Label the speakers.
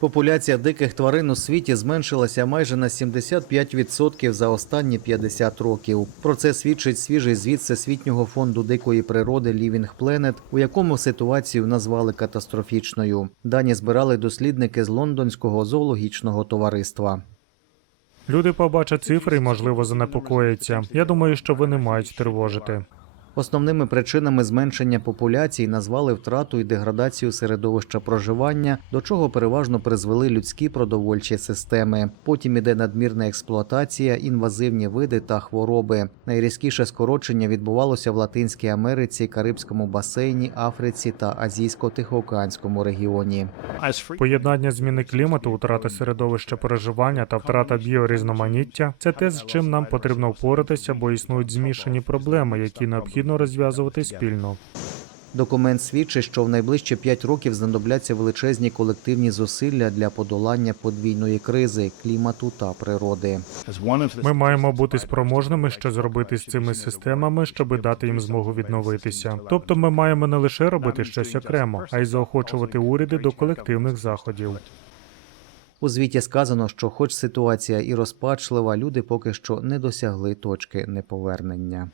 Speaker 1: Популяція диких тварин у світі зменшилася майже на 75% за останні 50 років. Про це свідчить свіжий звіт Всесвітнього фонду дикої природи Living Planet, у якому ситуацію назвали катастрофічною. Дані збирали дослідники з лондонського зоологічного товариства.
Speaker 2: Люди побачать цифри і, можливо, занепокояться. Я думаю, що вони мають тривожити.
Speaker 1: Основними причинами зменшення популяцій назвали втрату і деградацію середовища проживання, до чого переважно призвели людські продовольчі системи. Потім іде надмірна експлуатація, інвазивні види та хвороби. Найрізкіше скорочення відбувалося в Латинській Америці, Карибському басейні, Африці та Азійсько-Тихоокеанському регіоні.
Speaker 2: Поєднання зміни клімату, втрата середовища переживання та втрата біорізноманіття це те, з чим нам потрібно впоратися, бо існують змішані проблеми, які необхідно розв'язувати спільно.
Speaker 1: Документ свідчить, що в найближчі п'ять років знадобляться величезні колективні зусилля для подолання подвійної кризи клімату та природи.
Speaker 2: Ми маємо бути спроможними, що зробити з цими системами, щоб дати їм змогу відновитися. Тобто, ми маємо не лише робити щось окремо, а й заохочувати уряди до колективних заходів.
Speaker 1: У звіті сказано, що, хоч ситуація і розпачлива, люди поки що не досягли точки неповернення.